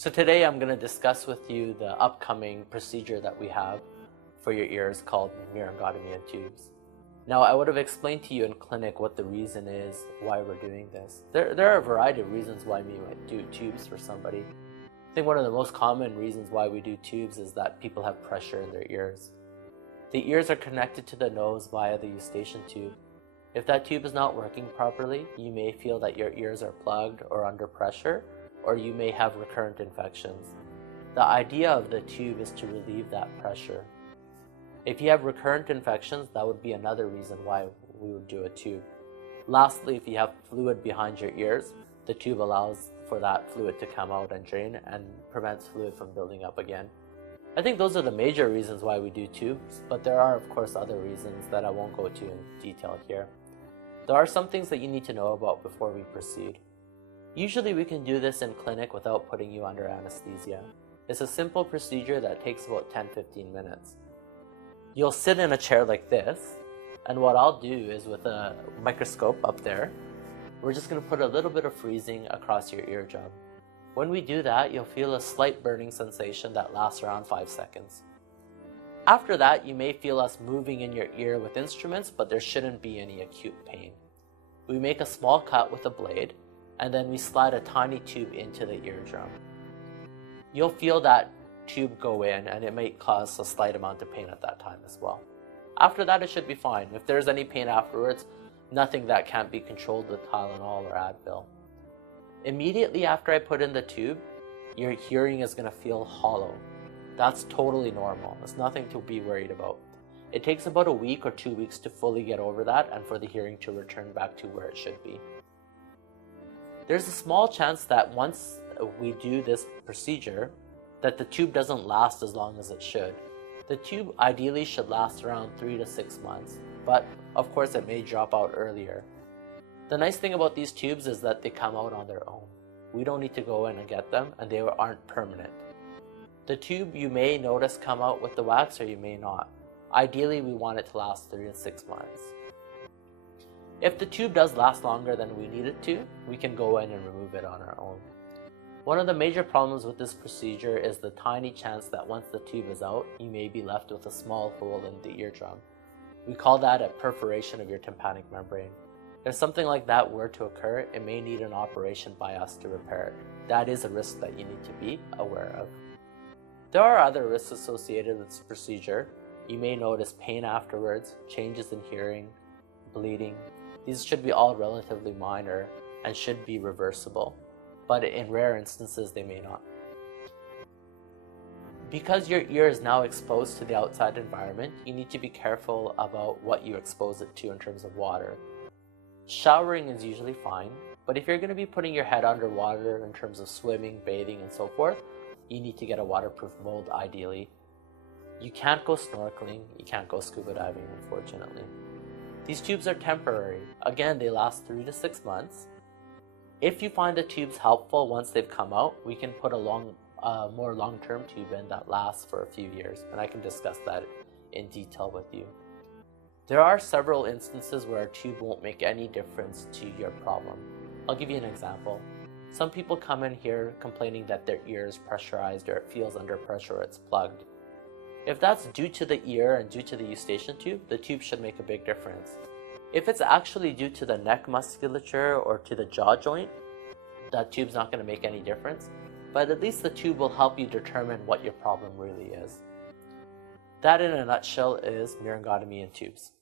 So today I'm going to discuss with you the upcoming procedure that we have for your ears called Myringotomy and tubes. Now, I would have explained to you in clinic what the reason is why we're doing this. There are a variety of reasons why we might do tubes for somebody. I think one of the most common reasons why we do tubes is that people have pressure in their ears. The ears are connected to the nose via the eustachian tube. If that tube is not working properly, you may feel that your ears are plugged or under pressure, or you may have recurrent infections. The idea of the tube is to relieve that pressure. If you have recurrent infections, that would be another reason why we would do a tube. Lastly, if you have fluid behind your ears, the tube allows for that fluid to come out and drain and prevents fluid from building up again. I think those are the major reasons why we do tubes, but there are of course other reasons that I won't go to in detail here. There are some things that you need to know about before we proceed. Usually we can do this in clinic without putting you under anesthesia. It's a simple procedure that takes about 10-15 minutes. You'll sit in a chair like this, and what I'll do is with a microscope up there, we're just going to put a little bit of freezing across your eardrum. When we do that, you'll feel a slight burning sensation that lasts around 5 seconds. After that, you may feel us moving in your ear with instruments, but there shouldn't be any acute pain. We make a small cut with a blade, and then we slide a tiny tube into the eardrum. You'll feel that tube go in, and it may cause a slight amount of pain at that time as well. After that, it should be fine. If there's any pain afterwards, nothing that can't be controlled with Tylenol or Advil. Immediately after I put in the tube, your hearing is going to feel hollow. That's totally normal. There's nothing to be worried about. It takes about a week or 2 weeks to fully get over that and for the hearing to return back to where it should be. There's a small chance that once we do this procedure, that the tube doesn't last as long as it should. The tube ideally should last around 3 to 6 months, but of course it may drop out earlier. The nice thing about these tubes is that they come out on their own. We don't need to go in and get them, and they aren't permanent. The tube you may notice come out with the wax or you may not. Ideally we want it to last 3 to 6 months. If the tube does last longer than we need it to, we can go in and remove it on our own. One of the major problems with this procedure is the tiny chance that once the tube is out, you may be left with a small hole in the eardrum. We call that a perforation of your tympanic membrane. If something like that were to occur, it may need an operation by us to repair it. That is a risk that you need to be aware of. There are other risks associated with this procedure. You may notice pain afterwards, changes in hearing, bleeding. These should be all relatively minor and should be reversible, but in rare instances they may not. Because your ear is now exposed to the outside environment, you need to be careful about what you expose it to in terms of water. Showering is usually fine, but if you're going to be putting your head under water in terms of swimming, bathing, and so forth, you need to get a waterproof mold ideally. You can't go snorkeling, you can't go scuba diving, unfortunately. These tubes are temporary. Again, they last 3 to 6 months. If you find the tubes helpful once they've come out, we can put a more long-term tube in that lasts for a few years, and I can discuss that in detail with you. There are several instances where a tube won't make any difference to your problem. I'll give you an example. Some people come in here complaining that their ear is pressurized or it feels under pressure or it's plugged. If that's due to the ear and due to the eustachian tube, the tube should make a big difference. If it's actually due to the neck musculature or to the jaw joint, that tube's not going to make any difference, but at least the tube will help you determine what your problem really is. That in a nutshell is Myringotomy and tubes.